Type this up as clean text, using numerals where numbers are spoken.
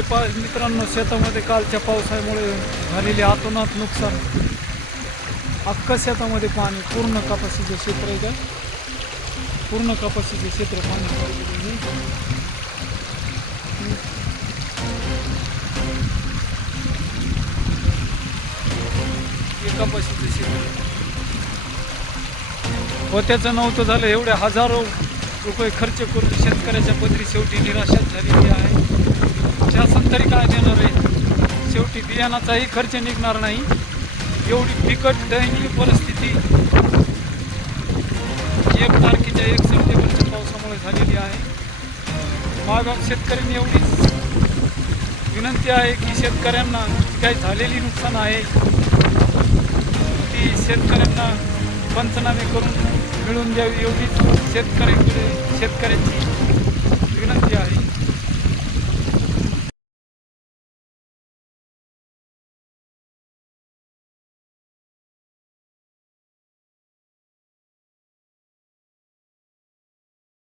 मित्रांनो, शेतामध्ये कालच्या पावसामुळे झालेले अतोनात नुकसान. अख्खा शेतामध्ये पाणी, पूर्ण कपाशीचे क्षेत्र आहे का, पूर्ण कपाशीचे क्षेत्र पाणी. कपाशीचे क्षेत्र होत्याचं नव्हतं झालं. एवढे हजारो रुपये खर्च करून शेतकऱ्याच्या पदरी शेवटी निराशाच झालेली आहे. शासन तरी काय देणार आहे? शेवटी बियाणाचाही खर्च निघणार नाही. एवढी बिकट दयनीय परिस्थिती 1 तारखेच्या 1 सप्टेंबरच्या पावसामुळे झालेली आहे. मायबाप शेतकऱ्यांनी एवढीच विनंती आहे की शेतकऱ्यांना काही झालेली नुकसान आहे ती शेतकऱ्यांना पंचनामे करून मिळून द्यावी, एवढीच शेतकऱ्यांची विनंती आहे.